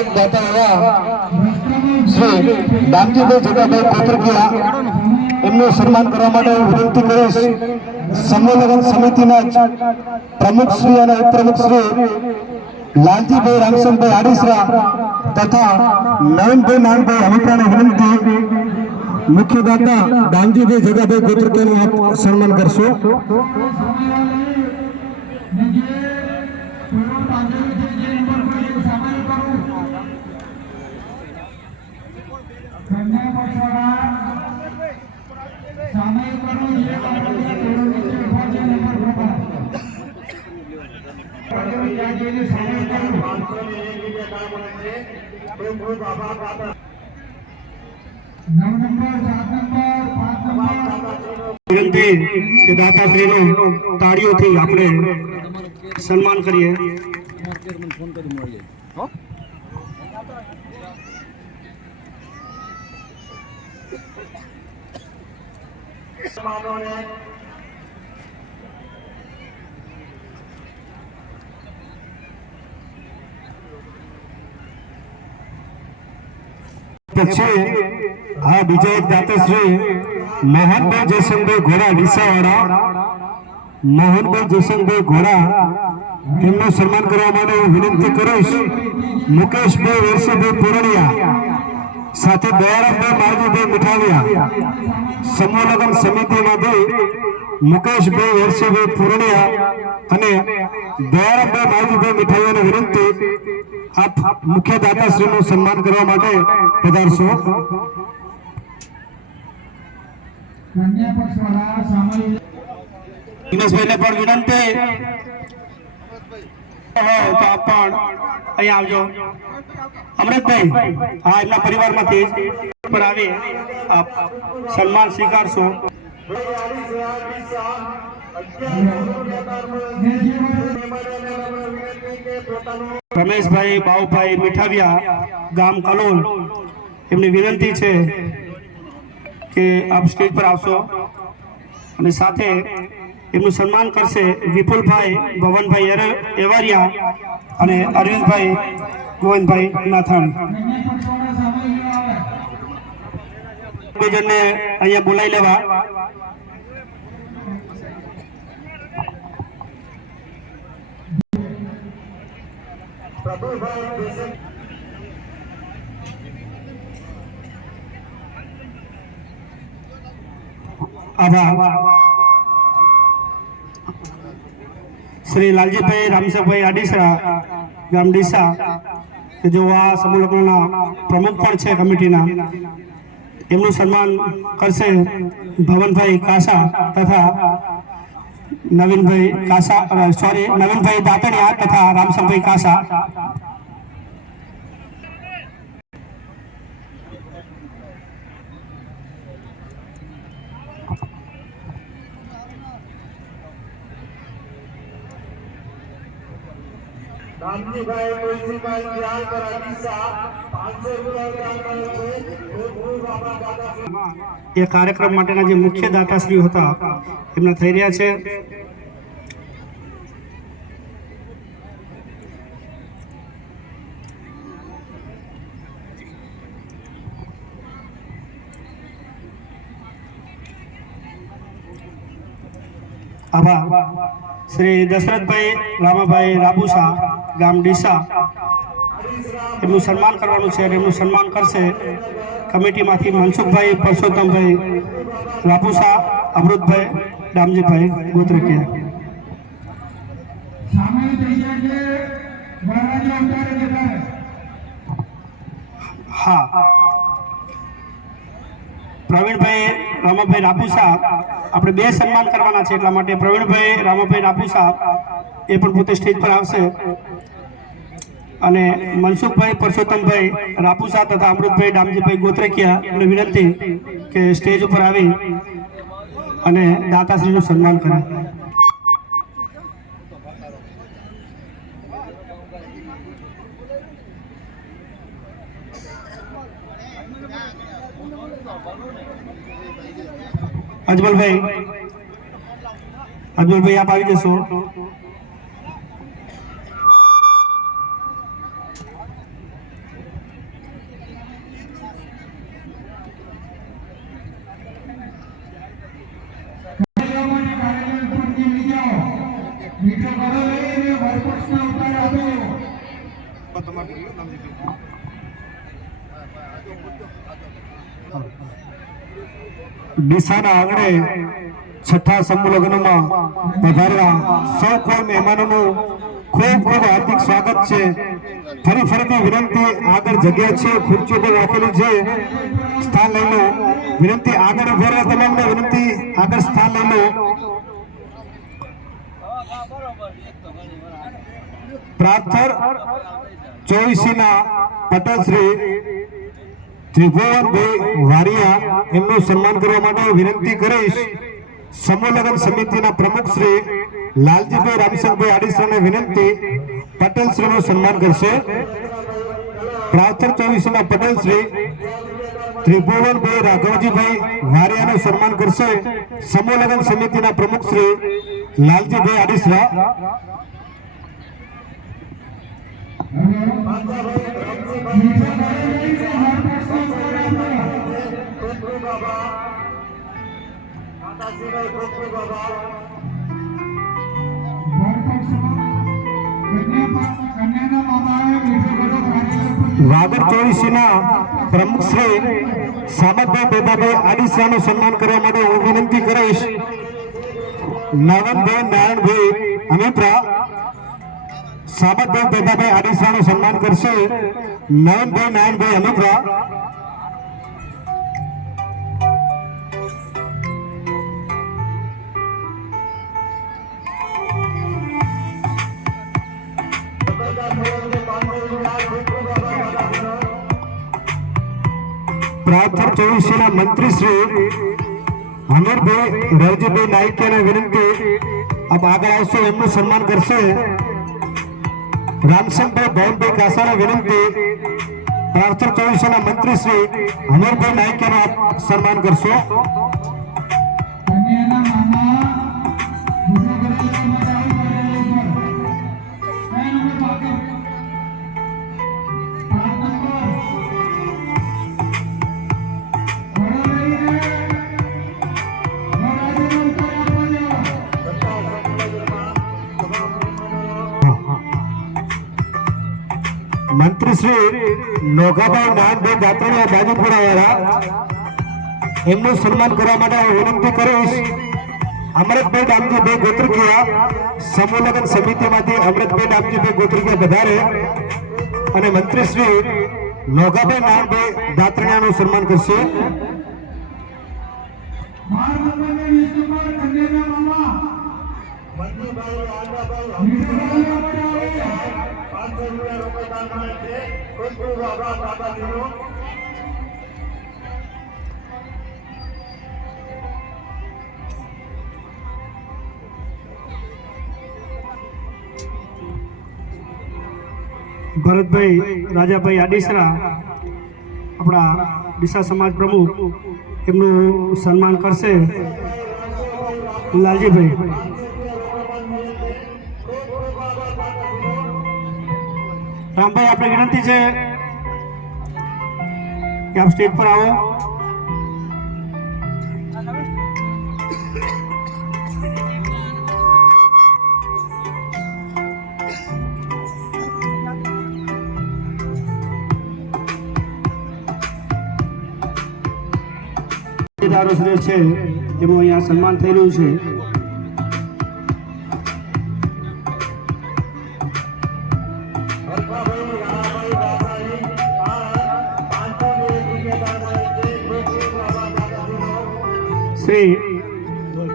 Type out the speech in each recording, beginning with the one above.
એક દાતા એવા શ્રી દામજીભાઈ જગાભાઈ કોતરકિયા એમનું સન્માન કરવા માટે વિનંતી કરીશ. સમૂહ લગ્ન સમિતિના પ્રમુખ શ્રી અને ઉપપ્રમુખ શ્રી લાલજીભાઈ રામચંદભાઈ આડીસરા તથા નવીનભાઈ નાનભાઈ હમીપરાને વિનંતી, મુખ્ય દાતા દામજીભાઈ જગાભાઈ કોતરકિયાનું આપ સન્માન કરશો. વિનંતી કે દાતાશ્રીનું તાળીઓથી આપણે સન્માન કરીએ. પછી આ બીજા એક દાતાશ્રી મોહનભાઈ જયસંગભાઈ ઘોડા ડીસાવાળા, મોહનભાઈ જયસંગભાઈ ઘોડા એમનું સન્માન કરવા માટે વિનંતી કરીશ. મુકેશભાઈ વર્ષભાઈ પુરણિયા સાથે દયારામભાઈ માલજીભાઈ મીઠાવિયા, સમૂહ લગ્ન સમિતિમાંથી મુકેશભાઈ વર્ષભાઈ પુરણિયા અને દયારામભાઈ માલજીભાઈ મીઠાવિયાને વિનંતી, આપ મુખ્ય દાતાશ્રીનું સન્માન કરવા માટે પધારશો. દિનેશભાઈને પણ વિનંતી તો આપ પણ અહીંયા આવજો. અમૃતભાઈ હા એમના પરિવારમાંથી પણ આવી આપ સન્માન સ્વીકારશો. રમેશભાઈ બાઉભાઈ મીઠાવિયા ગામ કલોલ, એમની વિનંતી છે કે આપ સ્ટેજ પર આવશો અને સાથે એમનું સન્માન કરશે વિપુલભાઈ ભવનભાઈ એવારિયા અને અરવિંદભાઈ ગોવિંદભાઈ નાથાણી. બીજને અહીંયા બોલાવી લેવા. આભાર. શ્રી લાલજીભાઈ રામસભાઈ આડીસરા ગામ ડીસા કે જો આ સમૂહ લગ્નના પ્રમુખ પણ છે કમિટીના, એમનું સન્માન કરશે ભવનભાઈ કાસા તથા નવીનભાઈ દાતણિયા તથા રામસભાઈ કાસા. એ કાર્યક્રમ માટેના જે મુખ્ય દાતાશ્રીઓ હતા એમના થઈ રહ્યા છે. આભાર. શ્રી દશરથભાઈ રામાભાઈ રાબુસા ગામ ડીસા, એમનું સન્માન કરવાનું છે અને એમનું સન્માન કરશે કમિટીમાંથી મનસુખભાઈ પરસોત્તમભાઈ રાબુસા, અમૃતભાઈ દામજીભાઈ ગોત્રકિયા. હા, પ્રવીણભાઈ રામાભાઈ રાબુસા, આપણે બે સન્માન કરવાના છે એટલા માટે પ્રવીણભાઈ રામાભાઈ રાબુસા એ પણ પોતે સ્ટેજ પર આવશે અને મનસુખભાઈ પરસોત્તમભાઈ રાબુસા તથા અમૃતભાઈ દામજીભાઈ ગોત્રકિયા એમને વિનંતી કે સ્ટેજ ઉપર આવી અને દાતાશ્રીનું સન્માન કરે. અજમલભાઈ आप આવી જશો. ડીસાના આંગણે છઠ્ઠા સમૂહ લગ્નમાં પધારેલા સૌ કોઈ મહેમાનોનું ખૂબ ખૂબ હાર્દિક સ્વાગત છે. ફરીથી વિનંતી, આગળ જગ્યા છે, ખુરશીઓ પર રાખેલી છે, સ્થાન લઈ લો. વિનંતી, આગળ ઉભા રહેવા તમામને વિનંતી, આગળ સ્થાન લઈ લો. પ્રાર્થર 24 ના પટેલ શ્રી ત્રિભુવનભાઈ વારિયા એમનું સન્માન કરવા માટે વિનંતી કરીશ. સમૂહ લગ્ન સમિતિના પ્રમુખ શ્રી લાલજીભાઈ રામસંગભાઈ આડીસરાને વિનંતી, પટેલ શ્રીનું સન્માન કરશે. પ્રાર્થર 24 ના પટેલ શ્રી ત્રિભુવનભાઈ રાઘવજીભાઈ વારિયાનું સન્માન કરશે. સમૂહ લગ્ન સમિતિના પ્રમુખ શ્રી લાલજીભાઈ આડીસરા. વાગડ 24 ના પ્રમુખ શ્રી સામતભાઈ બેદાભાઈ આડીસરાનું સન્માન કરવા માટે હું વિનંતી કરીશ. નવનભાઈ નારાયણભાઈ અમિત્રા સામતભાઈ બેદાભાઈ આડીસરાનું સન્માન કરશે. નવનભાઈ નારાયણભાઈ અમિત્રા. પ્રાર્થર 24 ના મંત્રી શ્રી અમીરભાઈ રવજીભાઈ નાયકિયાને વિનંતી, આપ આગળ આવશો, એમનું સન્માન કરશે. રામસંગભાઈ ભવનભાઈ કાસાને વિનંતી, પ્રાર્થર 24 ના મંત્રી શ્રી અમીરભાઈ નાયકિયાનું આપ સન્માન કરશો. મંત્રી શ્રી નોગાભાઈ નાનભાઈ દાતણીયા બાજુપુરા વાળા એમનું સન્માન કરવા માટે વિનંતી કરીશ. અમૃતભાઈ દામજીભાઈ ગોત્રકિયા સમૂહ લગ્ન સમિતિમાંથી અમૃતભાઈ દામજીભાઈ ગોત્રકિયા પધારે અને મંત્રી શ્રી નોગાભાઈ નાનભાઈ દાતણીયાનું સન્માન કરશે. ભરતભાઈ રાજાભાઈ આડીસરા આપણા ડીસા સમાજ પ્રમુખ એમનું સન્માન કરશે. લાલજીભાઈ રામભાઈ, આપણે વિનંતી છે કે આપ સ્ટેજ પર આવો. શ્રી છે એનું અહીંયા સન્માન થઈ રહ્યું છે. શ્રી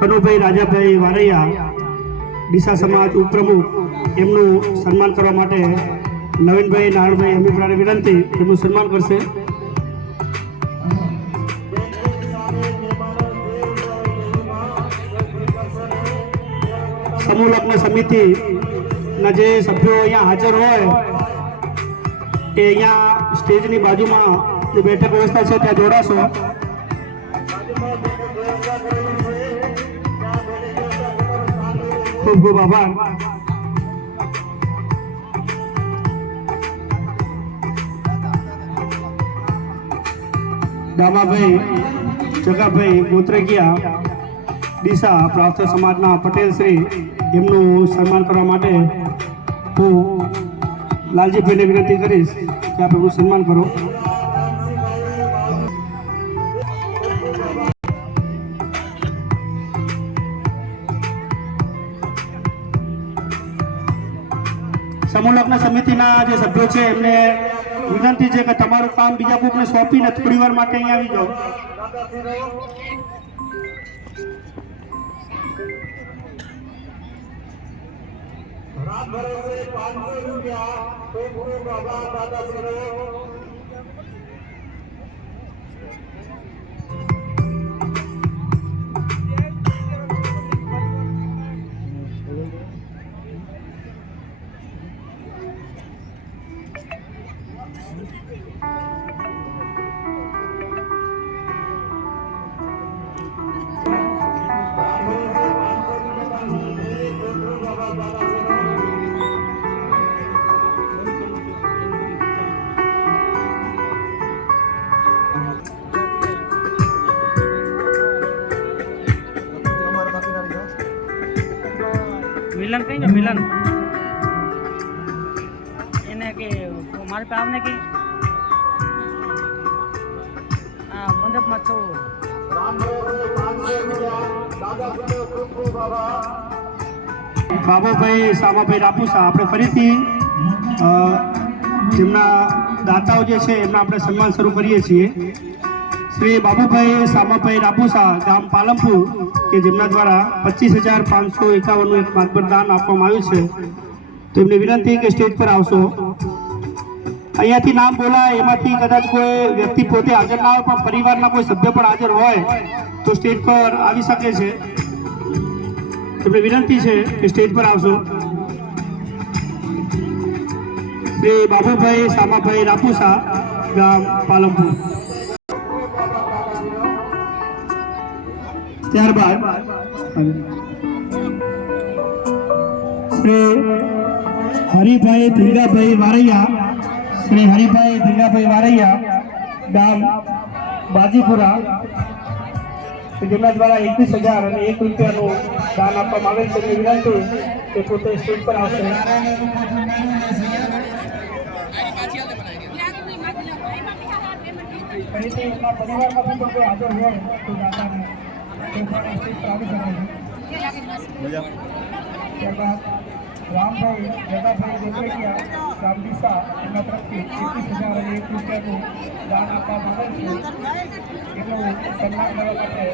કનુભાઈ રાજાભાઈ વારૈયા ડીસા સમાજ ઉપપ્રમુખ એમનું સન્માન કરવા માટે નવીનભાઈ નારાયણભાઈ અમીપ્રાને વિનંતી, એમનું સન્માન કરશે. સમૂહ લગ્ન સમિતિના જે સભ્યો અહીંયા હાજર હોય એ અહીંયા સ્ટેજની બાજુમાં જે બેઠક વ્યવસ્થા છે ત્યાં જોડાશો. ખૂબ ખૂબ આભાર. દામાભાઈ જગાભાઈ ગોત્રકિયા ડીસા પ્રાપ્ત સમાજના પટેલ શ્રી એમનું સન્માન કરવા માટે હું લાલજીભાઈને વિનંતી કરીશ કે આપ એમનું સન્માન કરો. સમૂહ લગ્ન સમિતિના જે સભ્યો છે એમને વિનંતી છે કે તમારું કામ બીજા કોઈને સોંપીને થોડી વાર માટે અહીંયા આવી જાઓ. मिलन कहीं ना मिलन એને કે મારે पे આવને કે આ મંડપમાં છો બાબુભાઈ સામાભાઈ રાપુસા આપણે ફરીથી જેમના દાતાઓ જે છે એમના આપણે સન્માન શરૂ કરીએ છીએ. શ્રી બાબુભાઈ સામાભાઈ રાપુસા ગામ પાલનપુર કે જેમના દ્વારા 25,551નું એક માતબર દાન આપવામાં આવ્યું છે. તો એમને વિનંતી કે સ્ટેજ પર આવશો. અહીંયાથી નામ બોલાય એમાંથી કદાચ કોઈ વ્યક્તિ પોતે હાજર ના હોય પણ પરિવારના કોઈ સભ્ય પણ હાજર હોય તો સ્ટેજ પર આવી શકે છે. તમને વિનંતી છે કે સ્ટેજ પર આવશો. શ્રી બાબુભાઈ સામાભાઈ રાપુસા ગામ પાલનપુર. ત્યારબાદ શ્રી હરિભાઈ ભીંગાભાઈ વારૈયા, શ્રી હરિભાઈ ભીંગાભાઈ વારૈયા ગામ બાજીપુરા જેમના દ્વારા 21,001 રૂપિયાનું દાન આપવામાં આવેલ છે. વિનંતી કે પોતે સ્ટેજ પર આવશે. ફરીથી એમના પરિવારમાંથી પણ કોઈ હાજર હોય તો દાદાને સ્ટેજ પર આવી શકે છે. ત્યારબાદ રામભાઈ જગાભાઈ દેવરેટિયા ગામ ડીસા એમના તરફથી 21,001 રૂપિયાનું દાન આપવામાં આવેલ છે. એમનું સન્માન કરવા માટે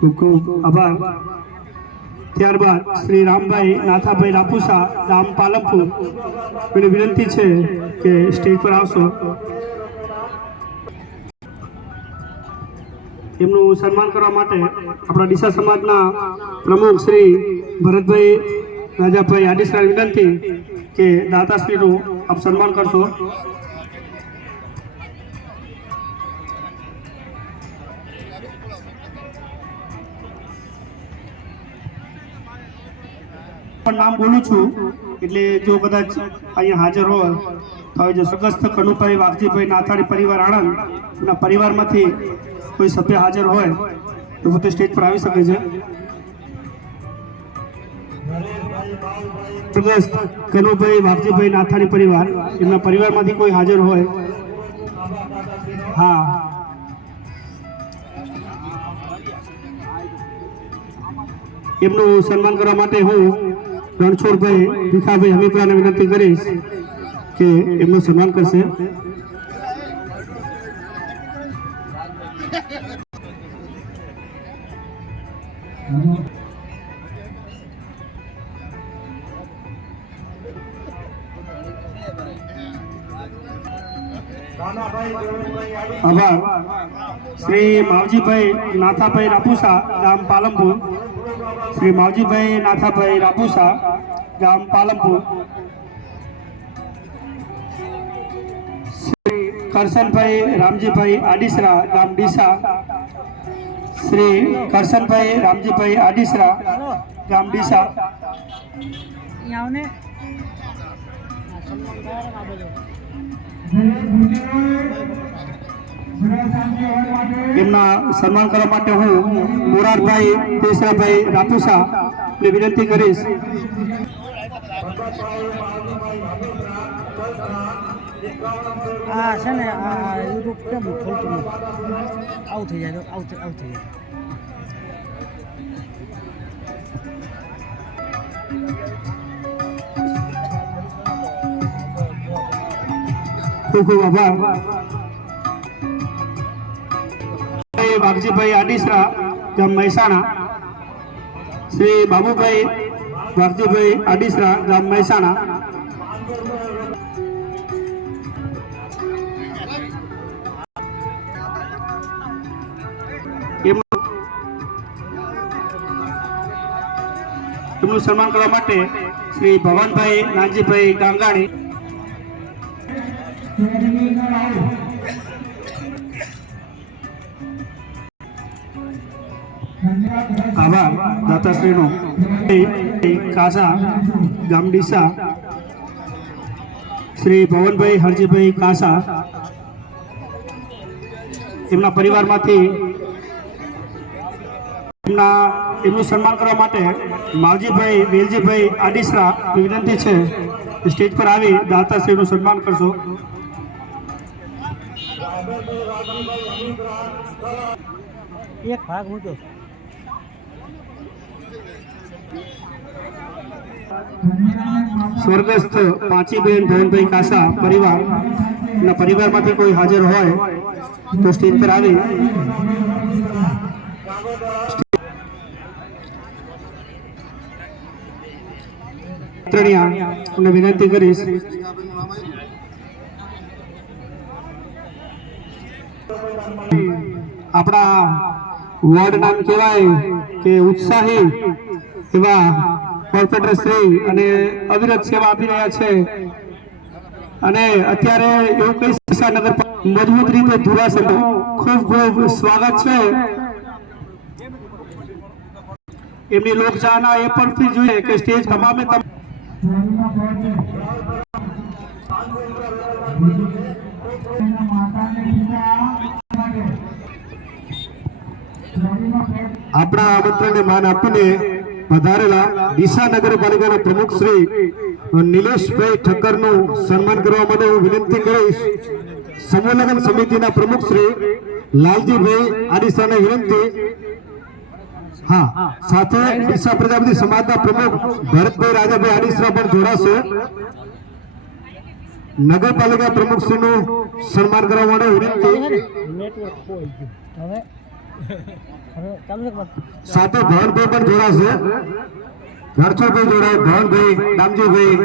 ખૂબ ખૂબ આભાર. ત્યારબાદ શ્રી રામભાઈ નાથાભાઈ રાપુસા ગામ પાલનપુર મને વિનંતી છે કે સ્ટેજ પર આવશો. એમનું સન્માન કરવા માટે આપણા ડીસા સમાજના પ્રમુખ શ્રી ભરતભાઈ રાજાભાઈ આદેશકાર વિનંતી કે દાતાશ્રીનું આપ સન્માન કરશો. નામ બોલું છું એટલે જો કદાચ અહીંયા હાજર હોય તો જે સ્વર્ગસ્થ કનુભાઈ વાઘજીભાઈ નાથાણી પરિવાર આણંદ એના પરિવારમાંથી કોઈ સભ્ય હાજર હોય તો પોતે સ્ટેજ પર આવી શકે છે. સ્વર્ગસ્થ કનુભાઈ વાઘજીભાઈ નાથાણી પરિવાર એમના પરિવારમાંથી કોઈ હાજર હોય. હા, એમનું સન્માન કરવા માટે હું રણછોડભાઈ ભીખાભાઈ હમીપરાને વિનંતી કરીશ કે એમનું સન્માન કરશે. આભાર. શ્રી માવજીભાઈ નાથાભાઈ રાપુસા ગામ પાલનપુર, શ્રી માવજીભાઈ નાથાભાઈ રાપુસા ગામ પાલનપુર, શ્રી કરશનભાઈ રામજીભાઈ આડીસરા ગામ ડીસા, શ્રી કરશનભાઈ રામજીભાઈ આડીસરા ગામ ડીસા, અહીંયા આવો ને આ સન્માન દ્વારા આ બધું એમના સન્માન કરવા માટે હું મોરારભાઈ દેસાઈભાઈ રાપુસા ને વિનંતી કરીશ. આ છે ને આ યુટ્યુબ કેમ ખોલતું નથી, આવું થઈ જાય આવું થઈ જાય. ખૂબ ખૂબ આભાર. વાઘજીભાઈ આડીસરા ગામ મહેસાણા, શ્રી બાબુભાઈ વાઘજીભાઈ આડીસરા ગામ મહેસાણા, એમનું સન્માન કરવા માટે શ્રી ભવાનભાઈ નાનજીભાઈ ગાંગાણી, આભાર દાતાશ્રીનો. કાસા ગામ ડીસા, શ્રી ભવનભાઈ હરજીભાઈ કાસા એમના પરિવારમાંથી એમનું સન્માન કરવા માટે માવજીભાઈ વેલજીભાઈ આડીસરા વિનંતી છે સ્ટેજ પર આવી દાતાશ્રીનું સન્માન કરશો. એક ભાગ મૂક્યો. સ્વર્ગસ્થ પાંચીબેન ધનભાઈ કાસા પરિવાર એના પરિવારમાંથી કોઈ હાજર હોય તો સ્ટેજ પર આવી ત્રણિયા વિનંતી કરીશ. આપણા વોર્ડ નામ કહેવાય કે ઉત્સાહી એવા કોર્પોરેટર શ્રી અને અવિરત સેવા આપી રહ્યા છે અને અત્યારે એવું કહી નગર મજબૂત રીતે ધુરાશે. ખૂબ ખૂબ સ્વાગત છે. એમની લોકચાહના એ પરથી જોઈએ કે સ્ટેજ તમામે આપણા આમંત્રણને માન આપીને પધારેલા ડીસા નગરપાલિકાના પ્રમુખ શ્રી નિલેશભાઈ ઠક્કરનું સન્માન કરવા માટે હું વિનંતી કરીશ. સમૂહ લગ્ન સમિતિના પ્રમુખ શ્રી લાલજીભાઈ આડીસાને વિનંતી. હા, સાથે ડીસા પ્રજાપતિ સમાજના પ્રમુખ ભરતભાઈ રાજાભાઈ આડીસરા પણ જોડાશે. નગરપાલિકા પ્રમુખ શ્રીનું સન્માન કરવા માટે વિનંતી. સાથે ભવનભાઈ પણ જોડાશે. રણછોડભાઈ જોડાય, ભવનભાઈ, દામજીભાઈ,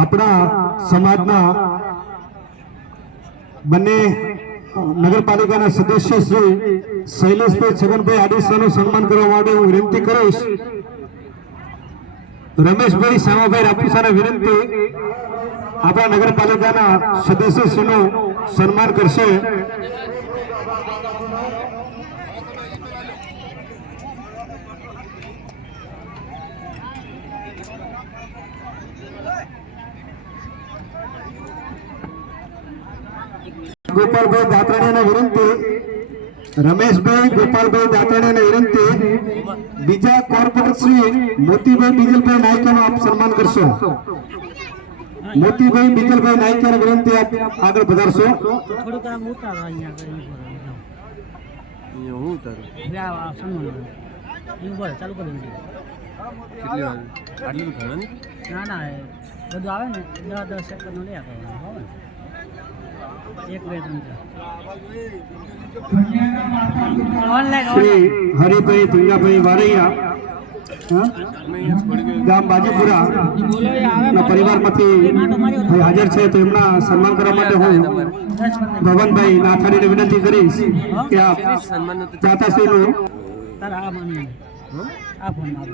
આપણા સમાજના બંને નગરપાલિકાના સદસ્ય શ્રી શૈલેષભાઈ છગનભાઈ આડીસાનું સન્માન કરવા માટે હું વિનંતી કરીશ. રમેશભાઈ શ્યામાભાઈ રાપુસાને વિનંતી આપણા નગરપાલિકાના સદસ્યશ્રીનું સન્માન કરશે. ગોપાલભાઈ દાતરાણીને વિનંતી. રમેશભાઈ ગોપાલભાઈ દાતરાણીને વિનંતી. બીજા કોર્પોરેટર શ્રી મોતીભાઈ બીજલભાઈ નાયકાનું આપ સન્માન કરશો. મોતીભાઈ બીજલભાઈ નાયકાને વિનંતી આપ આગળ પધારશો. થોડુંક આમ ઉતારો અહીંયા હું ઉતારું ચાલુ કરી ના ના બધું આવે ને 10 સેકન્ડનું લે કરવાનું આવે ને 1 2 3 ઓનલાઈન શ્રી હરિભાઈ ધુંગાભાઈ વારૈયા ગામ બાજીપુરા ના પરિવારમાંથી ભાઈ હાજર છે, તો એમના સન્માન કરવા માટે હું ભવનભાઈ નાથાણીને વિનંતી કરીશ કે આપ દાતાશ્રીનું તારા આ માની આ ફોન આવે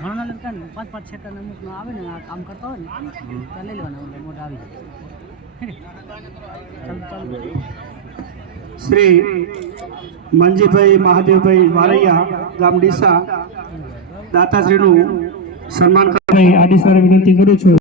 ઘણા લડકા ને 5 સેકન્ડ અમુક આવે ને આ કામ કરતા હોય ને તો લઈ લેવાના મોટા આવી જાય. શ્રી મંજીભાઈ મહાદેવભાઈ વારૈયા ગામ ડીસા દાતાશ્રીનું સન્માન કરવા આડી વિનંતી કરું છું.